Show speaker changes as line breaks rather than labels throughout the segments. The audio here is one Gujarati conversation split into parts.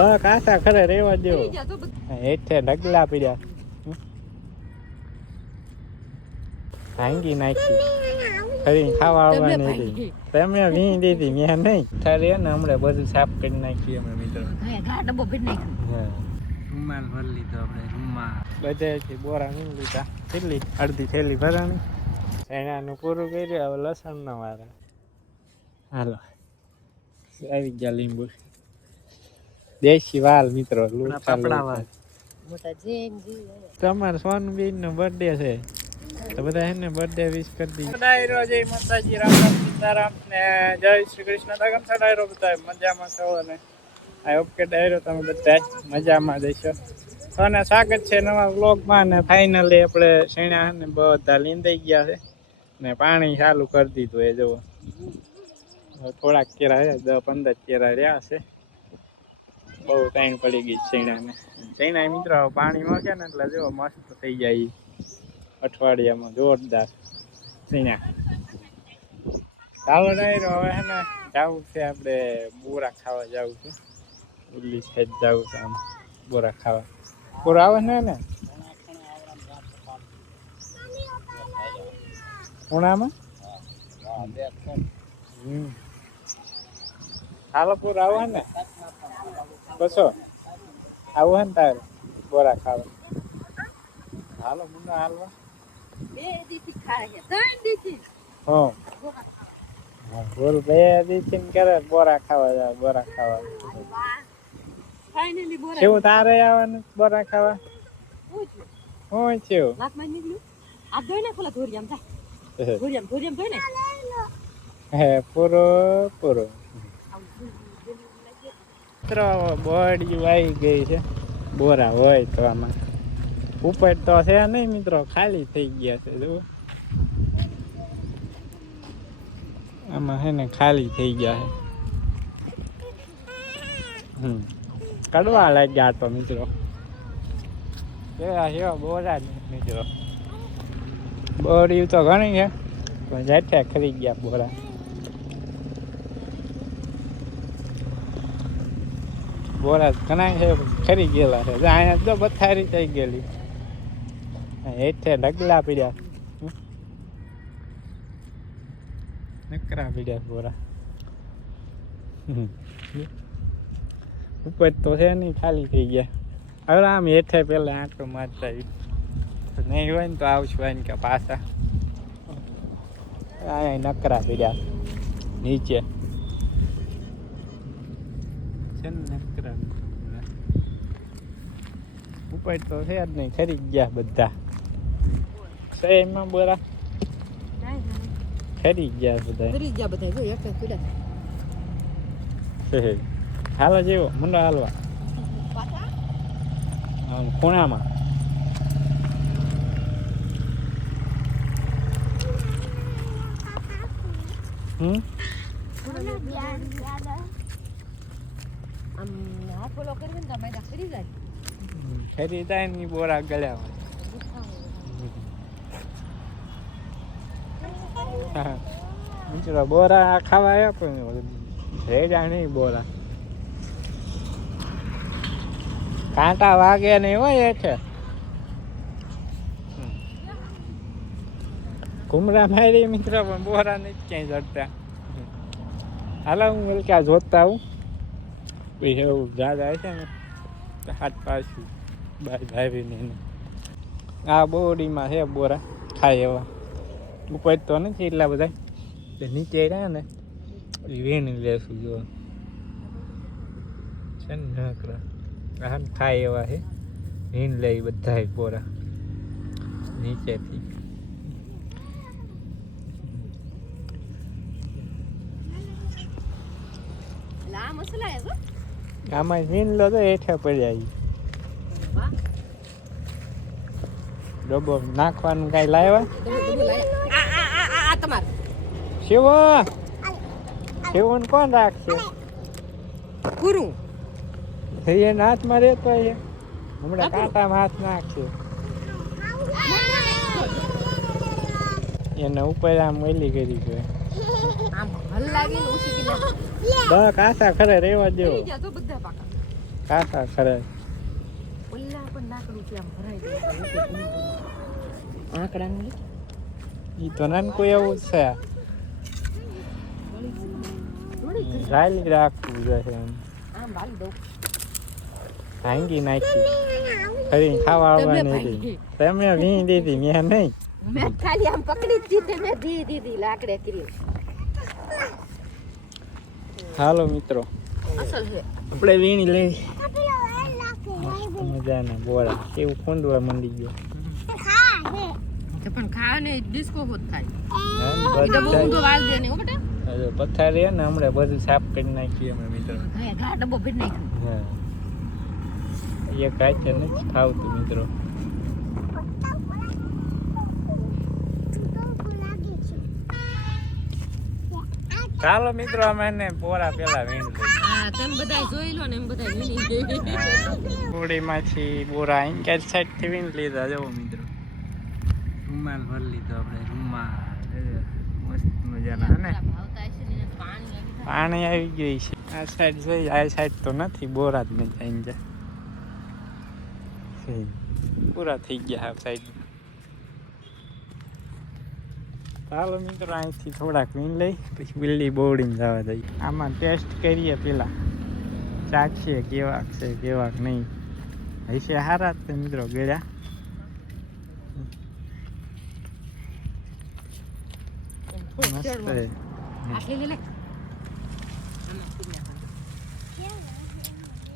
બા કાસા ખરે રેવા દેવો. હેઠે ઢગલા પીડ્યા. ભાંગી નાખી. ફરી ખાવા આવવાની. હતી. તમે વી દીધી મેં નહીં. ઠરે ને હમણાં બધું સાફ કરી નાખ્યું અમે મિત્રો. રૂમાલ ભરી લીધો આપણે રૂમાલ. બધેથી બોરા નહીં લીધા. કેટલી? અડધી થેલી ભરાણી. ચણાનું પૂરું કર્યું હવે લસણ ના વારા. હાલો. આવી ગયા લીંબુ. દેશી વાલ મિત્રો. તમારે સોનબીન નો બર્થડે છે. તો બધા એને બર્થડે વિશ કરી દી ડાયરો જય માતાજી રામ રામ સીતારામ ને જય શ્રી કૃષ્ણ. તો સા ડાયરો બધા? મજામાં છો અને? આઈ હોપ કે ડાયરો તમે બધા મજામાં દેશો અને ને સ્વાગત છે નવા વ્લોગમાં ને ફાઇનલી આપણે શેણા ને બધા લીંદાઈ ગયા છે. ને પાણી ચાલુ કરી દીધું એ જુઓ. થોડાક કેરા છે દસ પંદર કેરા રહ્યા છે. બહુ ટાઈમ પડી ગઈ શેણાને શેણા મિત્રો પાણીમાં છે ને એટલે જો મસ્ત થઈ જાય. અઠવાડિયામાં જોરદાર શેણા ચાલો ડાયરો હવે હે ને જવું છે આપણે બોરા ખાવા જવું છે. ઉલ્લી સાઈડ જવું છે આમ બોરા ખાવા. બોરા આવે ને ને ઉણામાં હમ. હાલો પૂર આવો ને? કશો આવું હે ને તારે? બોરા ખાવા. હાલો મુન્ના હાલવા.
બે દીથી ખાય ત્રણ દીથી.
હો. બોલ બે દીથી કરે બોરા ખાવા જાય બોરા ખાવા.
ફાઇનલી બોરા
કેવું તારે આવવાનું બોરા ખાવા?
હું છું.
થયું
નાકમાં નીકળ્યું. આ ધોઈ નાખ ઓલા ધોરિયામ, જા. ધોરિયામ, ધોરિયામ નાખ.
હે પૂરો પૂરો
આવું ધોઈ, ધોઈ, ધોઈ નાખીએ.
મિત્રો બોડી આવી ગઈ છે. બોરા હોય તો આમાં. ઉપર તો છે નહીં મિત્રો, ખાલી થઈ ગયા છે, જુઓ. આમાં છે ને ખાલી થઈ ગયા છે. હમ. કડવા લાગ્યા તો મિત્રો. કેવા કેવા બોરા મિત્રો. બોરી તો ઘણી છે, પણ જાતે ખરી ગયા બોરા. બોરા ઘણા છે ખરી ગયેલા છે. અહીંયા તો બથારી થઈ ગયેલી. હેઠે ઢગલા પીડ્યા. નકરા પીડ્યા બોરા. ઉપર તો છે નહીં, ખાલી થઈ ગયા. હવે આમ હેઠે પેલા આંટો મારતા. નહીં હોય ને તો આવશું આને કે પાછા. અહીંયા નકરા પીડ્યા. નીચે. ને. ઉપર તો છે જ નહીં ખરી ગયા બધા છે એમાં બોરા
જાય, જાય.
ખરી ગયા બધા
ફરી ગયા બધા જો એક જ પીડા
છે. હાલો જેવો મુંડો હાલવા
પાછા
આમ ખૂણામાં હમ
આમ હાથ ઓલો કરવે ને તો મેદા ફરી જાય.
ખરી ને બોરા ગળ્યા મિત્રો બોરા ખાવા આવ્યા પણ રેડા નહીં બોરા. કાંટા વાગે નહીં હોય છે ઘુમરા મારી મિત્ર પણ બોરા નહીં ક્યાંય જડતા. હાલો હું વલકા જોતા આવું. પછી એવું આવે છે ને? હાથ પાછું. બાય ભાવીને એને આ બોડીમાં છે બોરા, ખાય એવા. ઉપર તો નથી એટલા બધા. નીચે રહ્યા ને વીણી લેશું જો. છે ને ખાય એવા છે. વીણ લે બધા બોરા. નીચેથી.
મસાલા
આમાં વીણ લો તો હેઠે પડ્યા ડબ્બો નાખવાનું કાંઈ લાવ્યા? શિવો! શિવન કોણ રાખશે?
પૂરું
એને હાથમાં રહેતો છે હમણાં કાંટામાં હાથ નાખશે. એને ઉપર આમ ઓલી કરી છે.
આમ હલ લાગીને ઉછી ગઈ
બસ કાસા ખરે રેવા દેવો કાસા ખરે
આંકડાનું.
ઈ તો નાનકું એવું છે. રાયલી રાખવું જોઈએ એમ. ભાંગી નાખી. ફરી ખાવા આવવાની તમે વી દીધી મેં નહીં.
મેં ખાલી આમ પકડી જ દીધી મેં દી દીધી લાકડે કરી
હાલો મિત્રો. આપણે વીણી લઈ. મજાના બોરા કેવું ખૂંદવા મંડી ગયો.
પણ ખાવા ને ડિસ્કો હોત થાય
પથ્થર હમણાં બધું સાફ કરી નાખીએ અમે મિત્રો.
ઘા ડબ્બો ભરી નાખ્યો.
હા. એ છે નથી ખાવતું મિત્રો. ચાલો મિત્રો અમે એને પોરા પેલા વીણ
હા તમે બધા જોઈ લો ને એમ બધા વીણી
હોળીમાંથી બોરા ઇન્કેજ સાઈડથી વીણ લીધા જવો મિત્રો. રૂમાલ ભર લીધો આપણે રૂમાલ. મસ્ત મજાના ને?
પાણી આવી
ગઈ છે. આ સાઈડ જોઈ આ સાઈડ તો નથી બોરા જ થઈ જાય. પૂરા થઈ ગયા સાઈડ ચાલો મિત્રો અહીંથી થોડાક વીણ લઈ પછી બિલ્ડી બોર્ડિંગ જવા દઈએ. આમાં ટેસ્ટ કરીએ પેલા. ચાખીએ કેવાક છે કેવાક નહીં. હશે હારા તે મિત્રો ગળ્યા.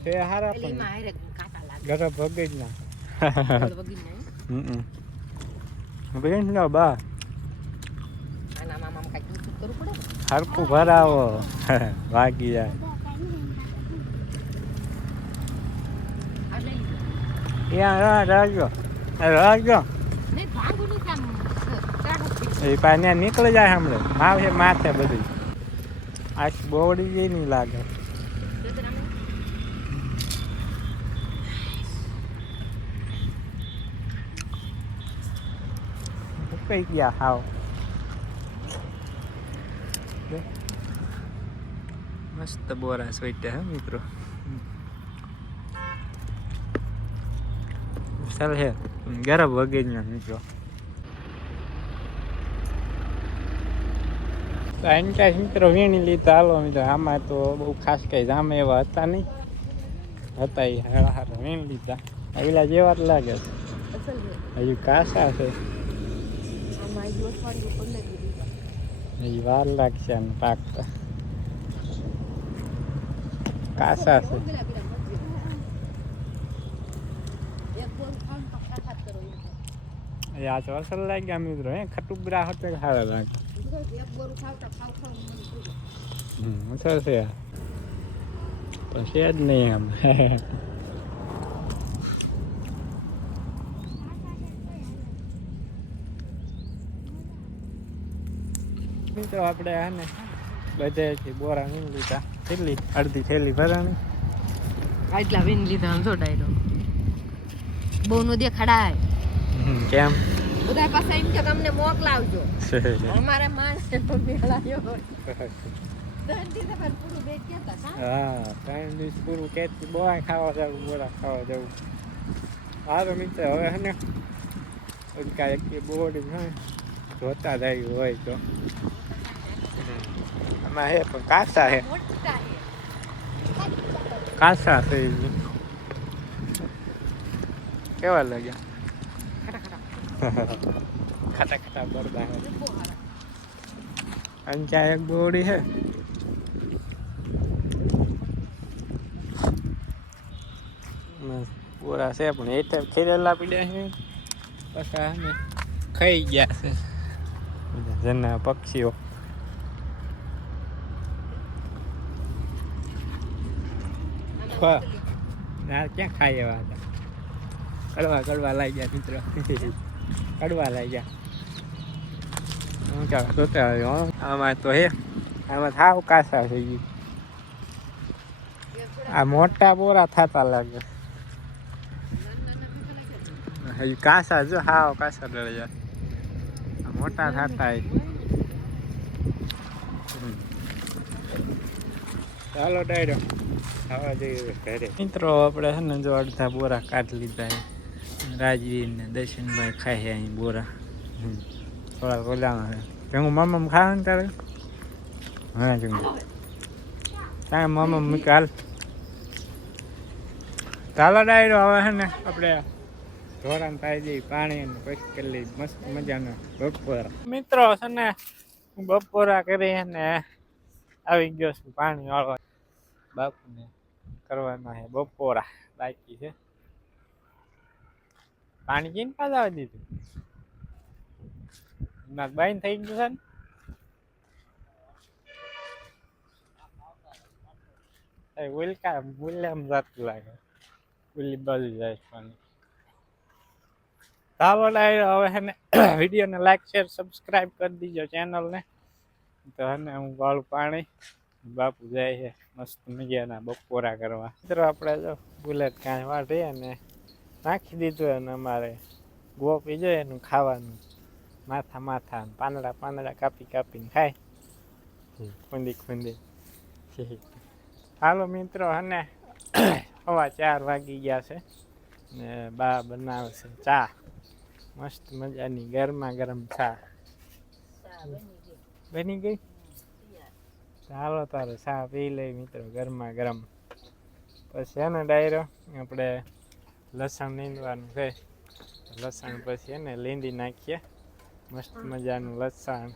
લે આમાં ફૂલ
હરકું ભરાવો. વાગી જાય. રાજો રાજો
ભાંગું જ.
એ પાછા નીકળી જાય હમણાં. માથે માથે બધું. આખી બોવડી ગઈ નહીં લાગે. કઈ ગયા હાવ. મસ્ત બોરા સ્વીટ હે મિત્રો ચાલ હે ગરબ વગેરે મિત્રો મિત્રો વીણી લીધા હાલો મિત્રો આમાં તો બહુ ખાસ કઈ જામે એવા હતા નહીં હતા એ હારા હારા વીણી લીધા પેલા જેવા જ લાગે છે હજુ કાસા છે.
હજી
વાર લાગશે આને પાકતા કાસા છે
પેલા પેલા મરજી. એક બોલ ખાવ ને તો ખાખાત કરો એમ થાય.
એ આ તો અસર લાગ્યા મિત્રો, હે હોતે સારા લાગે
એક બોરું ખાવ જાય.
હમ અસર છે. પણ છે જ નહીં આમ મિત્રો, આપણે હે ને બધેથી બોરા નહીં લીધા કેટલી અડધી થેલી ભરાણી.
આટલા વીન લીધા જો ડાયરો બહુ નો દેખાડાય
કેમ?
બધા પાસે એમ કે તમને મોકલાવજો. અમારે માણસ મેળાયો
હા ત્રણ દિવસ પૂરું કેતી બોરા ખાવા જવું બોળા ખાવા જવું. હારો મિત્ર હવે હે ને? એક બોર્ડિંગ હોય જોતા જાય હોય તો. આમાં હે પણ કાસા હે. કાસા થઈ ગયું કેવા લાગ્યા?
ખટા ખટા હારા
અને ત્યાં એક બોડી હે બોરા છે પણ એટલે ખેરેલા પીડ્યા છે. પછી ખાઈ ગયા છે. જના પક્ષીઓ. ક્યાં ખાઈ એવા હતા? કડવા કડવા લાગ્યા મિત્રો. કડવા લાગ્યા હું ક્યાં જોતા આવ્યો. આમાં તો હે, આમાં થાવ કાસા થઈ ગઈ. આ મોટા બોરા થતા લાગે. હજી કાસા જો, હાવ કાસા ડળ્યા મોટા થતા. ચાલો, ડાયરો. ખાવા જઈએ ઘરે. મિત્રો, આપણે છે ને જો અડધા બોરા કાઢી લીધા છે. રાજવીર ને દર્શનભાઈ છે અહીં બોરા. થોડા ઓલામાં કેમ મામા ખાવા ને તારે? હા કેમ તારે મામા મૂકી, હાલ. ચાલો ડાયરો આવે છે ને આપણે ધોરણ થાય જઈ પાણી અને પછી કરી મસ્ત મજાનો બપોરા. મિત્રો, છે ને બપોરા કરી અને આવી ગયો છું પાણી વાળવા. બાપુને કરવાના છે. બપોરા બાકી છે. પાણી કેમ પાછા આવી દીધું. ના, બાઈન થઈ ગયું છે ને? ઉલકા ઉલ્લેમ જતું લાગે. ઉલી બાજુ જાય પાણી. ચાલો હવે હે ને, વિડીયોને લાઈક શેર સબસ્ક્રાઈબ કરી દીજો ચેનલને તો હે હું વાળું પાણી બાપુ જાય છે મસ્ત મજાના બપોરા કરવા. મિત્રો આપણે જો બુલેટ કાંઈ વાઢી અને નાખી દીધું અને અમારે ગોપી જોઈએ એનું ખાવાનું માથા માથા ને પાંદડા પાંદડા કાપી કાપીને ખાય. ખૂંદી ખૂંદી. હાલો મિત્રો અને સવા ચાર વાગી ગયા છે ને બા બનાવે છે ચા. મસ્ત મજાની ગરમા ગરમ ચા. બની ગઈ? ચાલો તારે ચા પી લઈ મિત્રો ગરમા ગરમ. પછી એને ડાયરો આપણે લસણ નીંદવાનું છે. લસણ પછી એને લીંદી નાખીએ. મસ્ત મજાનું લસણ.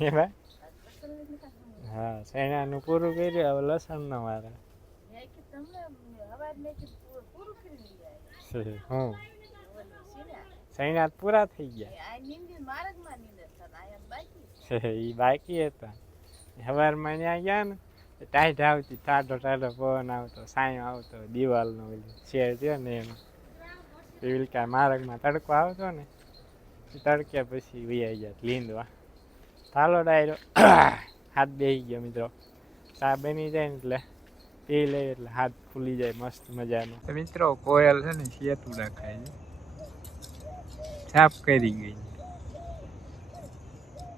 હે ભાઈ? હા શેણાનું પૂરું કર્યું હવે લસણ ના વારે. હું? શેણા પૂરા થઈ ગયા. એ બાકી હતા. સવારમાં ત્યાં ગયા ને ટાઈટ આવતી, ટાઢો ટાઢો પવન આવતો સાયો આવતો, દિવાલનો શેર થયો ને એનો. વિલકા માર્ગમાં તડકો આવતો ને, એ તડકે પછી વૈયા ગયા લીંદવા. થાલો ડાયરો, હાથ બેસી ગયો મિત્રો. ચા બની જાય ને એટલે પી લે એટલે હાથ ફૂલી જાય મસ્ત મજાનો. મિત્રો કોયલ છે ને શેતુડા ખાય છે. છાપ કરી ગઈ.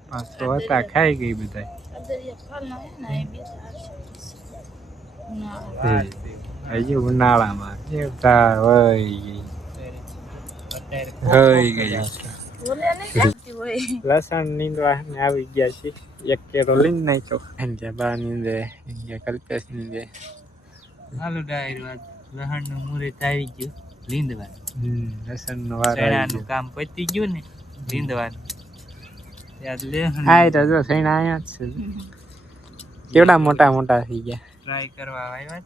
પાછો હતા, ખાઈ ગઈ બધા હજી ઉનાળામાં. કેવતા હોય હોય લસણ નીંદવા ને આવી ગયા છે એક કેરો લઈને નાખ્યો. અને બા નીંદે કે કલ્પેશ નીંદે.
હાલો ડાયરો આજ લહણનું મુહૂર્ત આવી ગયું. લીંદવાનું.
લસણ નો
કામ પતી ગયું ને લીંદવાનું.
હા તો જો સૈણા અહીંયા જ છે. કેવડા મોટા મોટા થઈ ગયા?
ટ્રાય કરવા આવ્યા.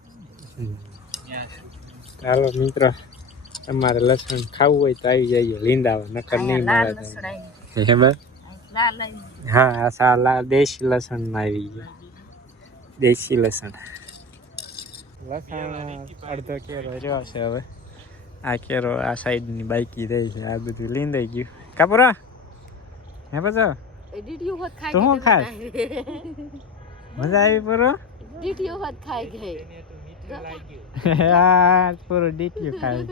ચાલો મિત્રો. તમારે લસણ ખાવું હોય તો આવી જાય લીંડાવા નકર નહીં મળે. હે હા આ સાલા દેશી લસણમાં આવી ગયો. દેશી લસણ. લસણ અડધો કેરો રહ્યો છે હવે. આ કેરો આ સાઈડની બાઈકી રહી છે. આ બધું લીંદાઈ ગયું. કાપરા? હે પછી
ડીટીયુ હોત ખાઈ
તું શું ખાસ? મજા આવી પૂરો?
ડીટીયુ હોત ખાઈ ગઈ.
આ પૂરો ડીટ્યું ખાય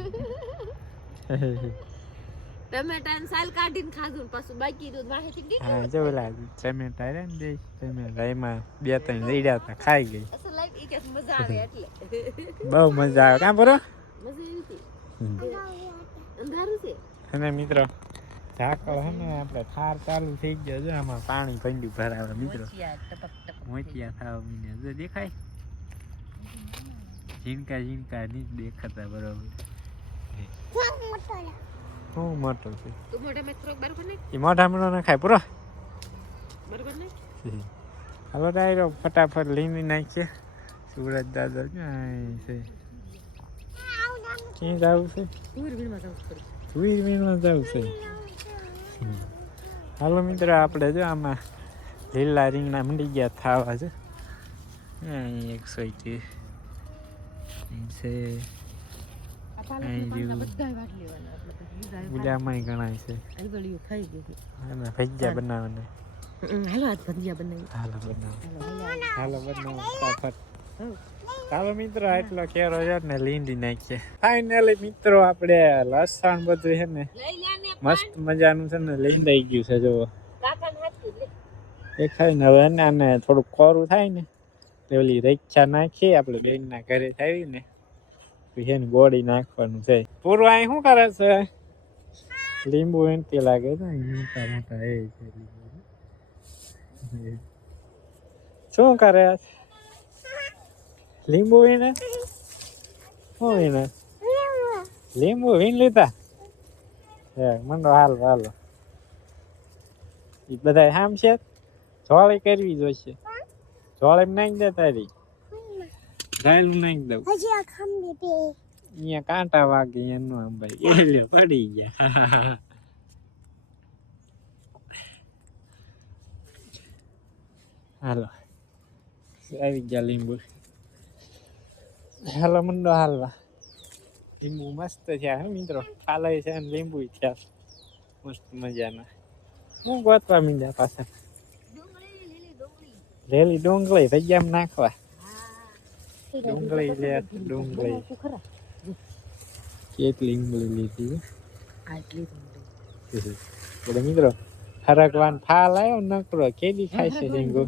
ટમેટા ને સાલ કાઢીને ખાધું પાછું બાકી દૂધ વાહેથી ડીટી
હા જો ઓલા ટમેટા રે ને ટમેટા એમાં બે ત્રણ લઈડ્યા હતા ખાઈ ગઈ.
અસલ લાઈક ઈ કે મજા આવે એટલે.
બહુ મજા આવે. કાં પૂરો?
મજા આવી હતી. અંધારું છે?
અને મિત્રો ઝાકળ હે ને આપણે થાર ચાલુ થઈ ગયો છે આમાં પાણી પંડ્યું ભરાવે મિત્રો મોતિયા થાવ મીને. જો દેખાય? ઝીણકા ઝીણકા નહીં દેખાતા બરોબર. શું મોટો છે?
તું મોઢા મેં થોડોક બરોબર નહીં
એ મોઢા મોઢો ના ખાય પૂરો?
બરોબર નહીં
હાલો ડાયરો ફટાફટ લઈને નાખીએ. સુરજ દાદા ક્યાં છે? ક્યાં જવું છે?
જાઉં છું.
જવું છે? હમ. હાલો મિત્રો આપણે જો આમાં લીલા રીંગણા મંડી ગયા થાવા છે. અહીં એકસો. બીજામાંય ઘણા છે. ભજીયા બનાવવાના.
હાલો આજ ભજીયા બનાવી
હાલો બનાવો.
હાલો હાલો
હાલો બનાવો ફટાફટ. ચાલો મિત્રો એટલો કેરો છે ને લીંડી નાખીએ. ફાઇનલી મિત્રો આપણે લસણ બધું છે ને મસ્ત મજાનું છે ને લીંદાઈ ગયું છે જો દેખાય ને હવે આને થોડુંક કોરું થાય ને ઓલી રક્ષા નાખી આપણે બેન ના ઘરે થાય ને પછી એને ગોળી નાખવાનું છે. પૂરું અહીં શું કરે છે? લીંબુ એનથી લાગે છે મોટા મોટા એ છે શું કરે? લીંબુ વીને શું વીને લીંબુ વીન લીધા? મંડો હાલ હાલો. એ બધા હામ છે? જોળી કરવી જોઈશે. જોળી નાખી દે તારી. ઘાયલું નાખી દઉં. અહીંયા કાંટા વાગે એનો આમ ભાઈ એટલે પડી ગયા. હાલો. આવી ગયા લીંબુ. હાલો મંડો હાલવા. લીંબુ મસ્ત થયા હે મિત્રો ખાલે છે ને લીંબુ થયા મસ્ત મજાના હું ગોતવા મીંડ્યા પાછા લેલી ડુંગળી ભજીયામાં નાખવા ડુંગળી લે ડુંગળી કેટલી ડુંગળી લીધી બોલો મિત્રો હરકવાન ફાલ આવ્યો નકરો કેદી ખાય છે રીંગુ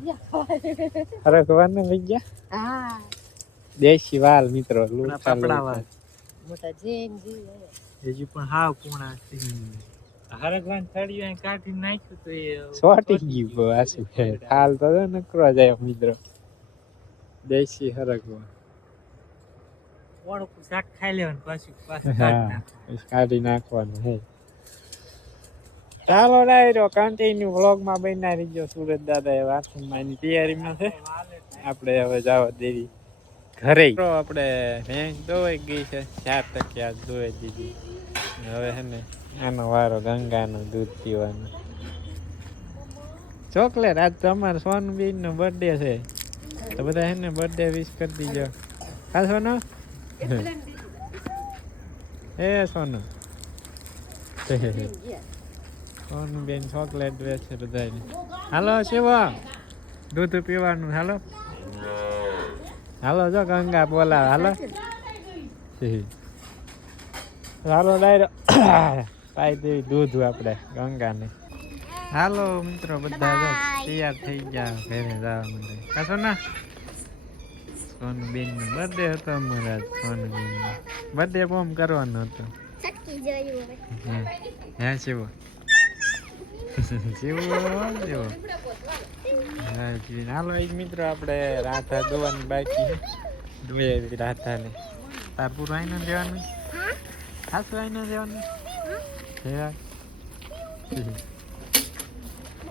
હરકવાન ને લઈ ગયા
હા
દેશી વાલ મિત્રો લૂંટા
પાપડા વાલ.
મોટા જેન
હજી પણ હાવ કુણા છે હરગવાન થળિયું અહીં કાઢી નાખ્યું તો એ
સોટી ગયું આસુ છે તો નકરો જાય મિત્રો. દેશી હરકવાન
ઓળખું શાક ખાઈ લેવાનું પાછું પાછું કાઢી નાખવાનું.
પછી કાઢી નાખવાનું હે. ચાલો ડાયરો કન્ટિન્યુ વ્લોગમાં રહીજો સુરત દાદા એ વાસણમાં તૈયારીમાં છે. આપણે હવે જવા દેવી. ઘરે. આપણે ભેંસ દોવાઈ ગઈ છે, ચાર ટક્યા દોવાઈ દીધી. હવે હે ને આનો વારો ગંગાનું દૂધ પીવાનો. ચોકલેટ, આજ તો અમારે સોનબીન નો બર્થડે છે. તો બધા હે ને બર્થડે વિશ કરી દીજો. હા, સોનો? એ સોનું? સોનું બેન ચોકલેટ વેચે બધાને હાલો, શિવા. દૂધ પીવાનું, હાલો. હાલો જો ગંગા બોલાવે હાલો. હાલો ડાયરો. પાઈ દેવી દૂધ આપણે ગંગાને. હાલો મિત્રો બધા જો તૈયાર થઈ ગયા ઘરે જવા માટે. કાશો ના સોનું? બેન નો બર્થડે હતો અમારા સોનું બેન બર્થડે બોમ કરવાનો હતો? હા હે શિવો? શિવો શિવો હાલો એક મિત્રો આપણે રાધા દોવાની બાકી દોઈ રાધાને તાર પૂરું દેવાનું ખાસું આઈને દેવાનું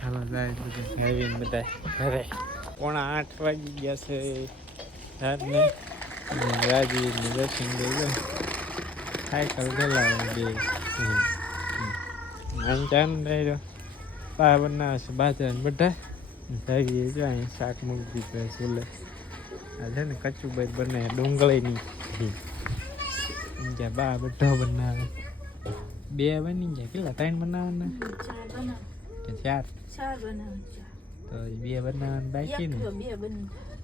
હાલો જાય બધું આવીને બધા ઘરે પોણા આઠ વાગી ગયા છે રાતને રાજી દર્શન લો સાયકલ ચલાવે બે ચાન રહ્યો પા બનાવે છે બાજરા બધા. ભાઈ જો અહીં શાક મૂકી દીધું છે ચૂલે. આ છે ને કચું ભાઈ બનાવે ડુંગળીની. જ્યાં બા બધો બનાવે. બે બની ગયા કેટલા? ત્રણ બનાવવાના? કે ચાર?
ચાર
તો બે બનાવવાનું બાકી ને?
બે.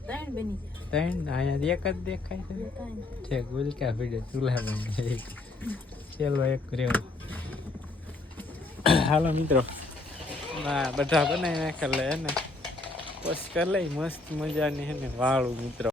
ત્રણ બની જાય.
ત્રણ? અહીંયા એક જ દેખાય છે. છે ગુલકા ભીડે ચૂલા બની ચેલો એક રહ્યો. હાલો મિત્રો. ના, બધા બનાવી નાખે એટલે એને પછી કરી લઈ, મસ્ત મજાની હે ને વાળું મિત્રો.